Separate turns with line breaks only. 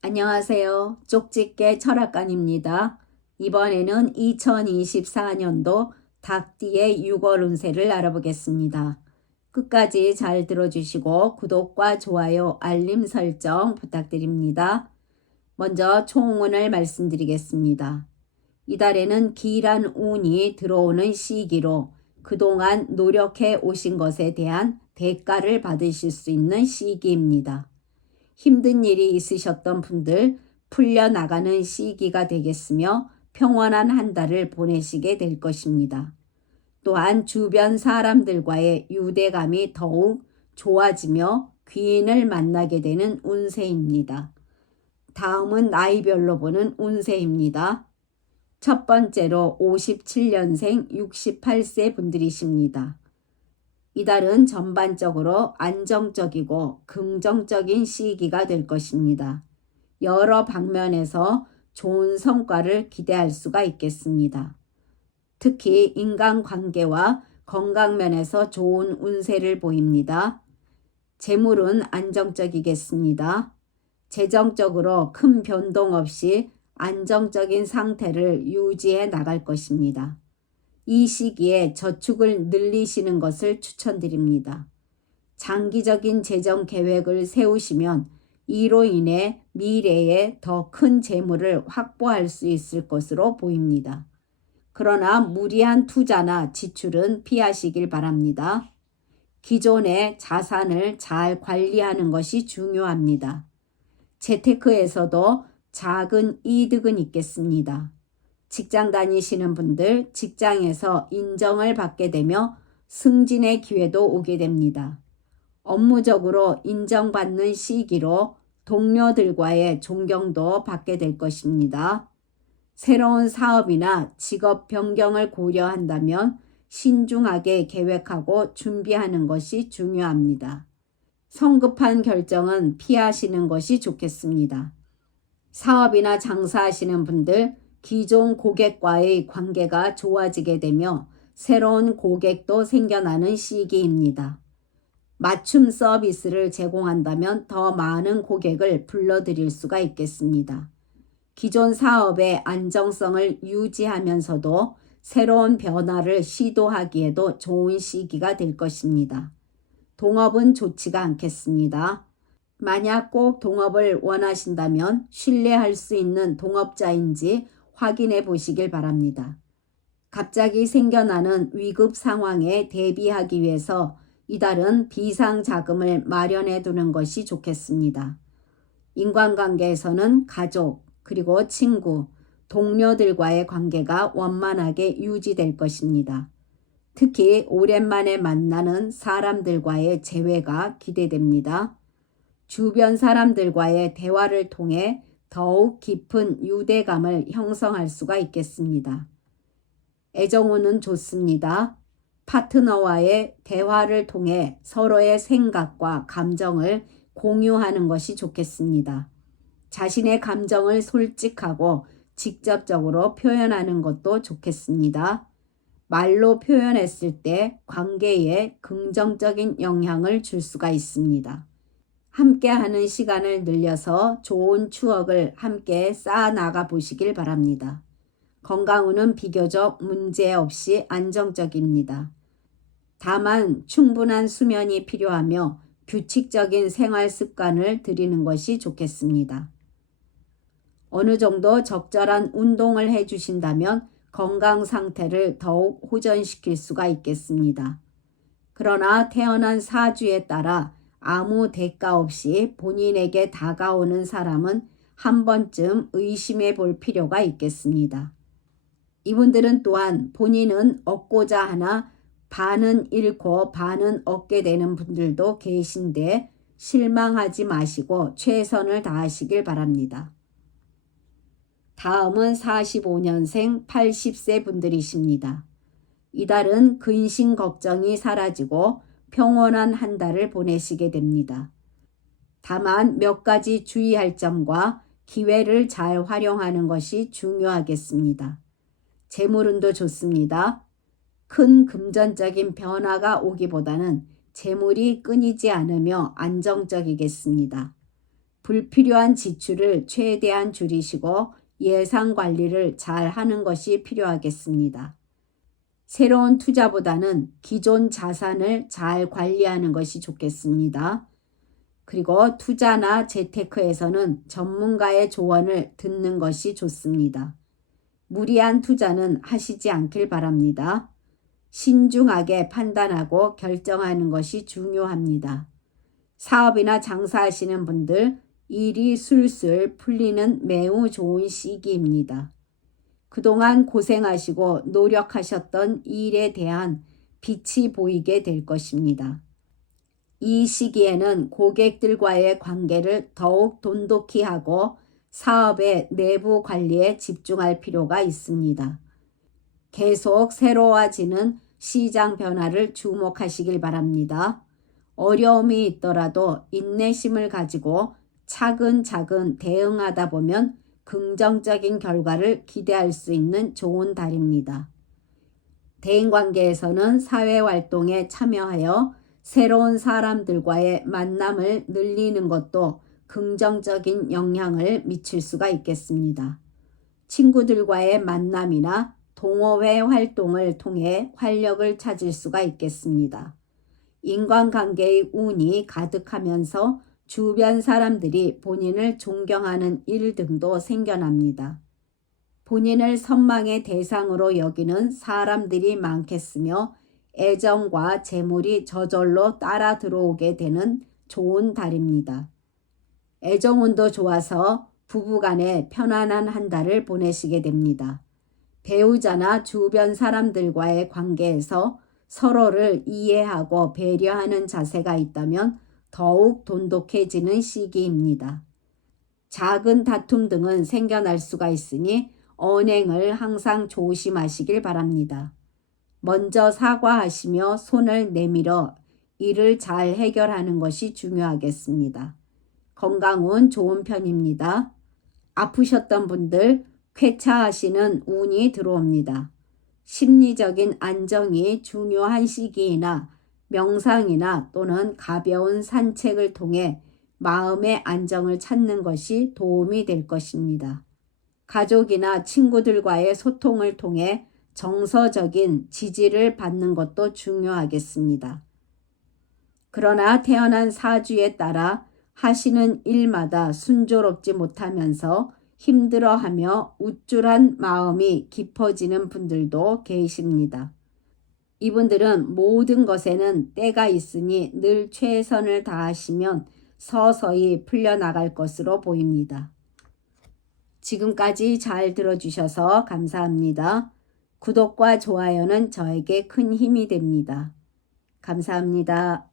안녕하세요. 쪽집게 철학관입니다. 이번에는 2024년도 닭띠의 6월 운세를 알아보겠습니다. 끝까지 잘 들어주시고 구독과 좋아요, 알림 설정 부탁드립니다. 먼저 총운을 말씀드리겠습니다. 이달에는 길한 운이 들어오는 시기로 그동안 노력해 오신 것에 대한 대가를 받으실 수 있는 시기입니다. 힘든 일이 있으셨던 분들 풀려나가는 시기가 되겠으며 평온한 한 달을 보내시게 될 것입니다. 또한 주변 사람들과의 유대감이 더욱 좋아지며 귀인을 만나게 되는 운세입니다. 다음은 나이별로 보는 운세입니다. 첫 번째로 57년생 68세 분들이십니다. 이달은 전반적으로 안정적이고 긍정적인 시기가 될 것입니다. 여러 방면에서 좋은 성과를 기대할 수가 있겠습니다. 특히 인간관계와 건강면에서 좋은 운세를 보입니다. 재물은 안정적이겠습니다. 재정적으로 큰 변동 없이 안정적인 상태를 유지해 나갈 것입니다. 이 시기에 저축을 늘리시는 것을 추천드립니다. 장기적인 재정 계획을 세우시면 이로 인해 미래에 더 큰 재물을 확보할 수 있을 것으로 보입니다. 그러나 무리한 투자나 지출은 피하시길 바랍니다. 기존의 자산을 잘 관리하는 것이 중요합니다. 재테크에서도 작은 이득은 있겠습니다. 직장 다니시는 분들 직장에서 인정을 받게 되며 승진의 기회도 오게 됩니다. 업무적으로 인정받는 시기로 동료들과의 존경도 받게 될 것입니다. 새로운 사업이나 직업 변경을 고려한다면 신중하게 계획하고 준비하는 것이 중요합니다. 성급한 결정은 피하시는 것이 좋겠습니다. 사업이나 장사하시는 분들 기존 고객과의 관계가 좋아지게 되며 새로운 고객도 생겨나는 시기입니다. 맞춤 서비스를 제공한다면 더 많은 고객을 불러들일 수가 있겠습니다. 기존 사업의 안정성을 유지하면서도 새로운 변화를 시도하기에도 좋은 시기가 될 것입니다. 동업은 좋지가 않겠습니다. 만약 꼭 동업을 원하신다면 신뢰할 수 있는 동업자인지 확인해 보시길 바랍니다. 갑자기 생겨나는 위급 상황에 대비하기 위해서 이달은 비상 자금을 마련해 두는 것이 좋겠습니다. 인간관계에서는 가족, 그리고 친구, 동료들과의 관계가 원만하게 유지될 것입니다. 특히 오랜만에 만나는 사람들과의 재회가 기대됩니다. 주변 사람들과의 대화를 통해 더욱 깊은 유대감을 형성할 수가 있겠습니다. 애정운은 좋습니다. 파트너와의 대화를 통해 서로의 생각과 감정을 공유하는 것이 좋겠습니다. 자신의 감정을 솔직하고 직접적으로 표현하는 것도 좋겠습니다. 말로 표현했을 때 관계에 긍정적인 영향을 줄 수가 있습니다. 함께 하는 시간을 늘려서 좋은 추억을 함께 쌓아 나가 보시길 바랍니다. 건강운은 비교적 문제 없이 안정적입니다. 다만 충분한 수면이 필요하며 규칙적인 생활 습관을 들이는 것이 좋겠습니다. 어느 정도 적절한 운동을 해 주신다면 건강 상태를 더욱 호전시킬 수가 있겠습니다. 그러나 태어난 사주에 따라 아무 대가 없이 본인에게 다가오는 사람은 한 번쯤 의심해 볼 필요가 있겠습니다. 이분들은 또한 본인은 얻고자 하나 반은 잃고 반은 얻게 되는 분들도 계신데 실망하지 마시고 최선을 다하시길 바랍니다. 다음은 45년생 80세 분들이십니다. 이달은 근심 걱정이 사라지고 평온한 한 달을 보내시게 됩니다. 다만 몇 가지 주의할 점과 기회를 잘 활용하는 것이 중요하겠습니다. 재물운도 좋습니다. 큰 금전적인 변화가 오기보다는 재물이 끊이지 않으며 안정적이겠습니다. 불필요한 지출을 최대한 줄이시고 예산 관리를 잘 하는 것이 필요하겠습니다. 새로운 투자보다는 기존 자산을 잘 관리하는 것이 좋겠습니다. 그리고 투자나 재테크에서는 전문가의 조언을 듣는 것이 좋습니다. 무리한 투자는 하시지 않길 바랍니다. 신중하게 판단하고 결정하는 것이 중요합니다. 사업이나 장사하시는 분들 일이 술술 풀리는 매우 좋은 시기입니다. 그동안 고생하시고 노력하셨던 일에 대한 빛이 보이게 될 것입니다. 이 시기에는 고객들과의 관계를 더욱 돈독히 하고 사업의 내부 관리에 집중할 필요가 있습니다. 계속 새로워지는 시장 변화를 주목하시길 바랍니다. 어려움이 있더라도 인내심을 가지고 차근차근 대응하다 보면 긍정적인 결과를 기대할 수 있는 좋은 달입니다. 대인관계에서는 사회활동에 참여하여 새로운 사람들과의 만남을 늘리는 것도 긍정적인 영향을 미칠 수가 있겠습니다. 친구들과의 만남이나 동호회 활동을 통해 활력을 찾을 수가 있겠습니다. 인간관계의 운이 가득하면서 주변 사람들이 본인을 존경하는 일 등도 생겨납니다. 본인을 선망의 대상으로 여기는 사람들이 많겠으며 애정과 재물이 저절로 따라 들어오게 되는 좋은 달입니다. 애정운도 좋아서 부부간에 편안한 한 달을 보내시게 됩니다. 배우자나 주변 사람들과의 관계에서 서로를 이해하고 배려하는 자세가 있다면 더욱 돈독해지는 시기입니다. 작은 다툼 등은 생겨날 수가 있으니 언행을 항상 조심하시길 바랍니다. 먼저 사과하시며 손을 내밀어 일을 잘 해결하는 것이 중요하겠습니다. 건강은 좋은 편입니다. 아프셨던 분들 쾌차하시는 운이 들어옵니다. 심리적인 안정이 중요한 시기이나 명상이나 또는 가벼운 산책을 통해 마음의 안정을 찾는 것이 도움이 될 것입니다. 가족이나 친구들과의 소통을 통해 정서적인 지지를 받는 것도 중요하겠습니다. 그러나 태어난 사주에 따라 하시는 일마다 순조롭지 못하면서 힘들어하며 우쭐한 마음이 깊어지는 분들도 계십니다. 이분들은 모든 것에는 때가 있으니 늘 최선을 다하시면 서서히 풀려나갈 것으로 보입니다. 지금까지 잘 들어주셔서 감사합니다. 구독과 좋아요는 저에게 큰 힘이 됩니다. 감사합니다.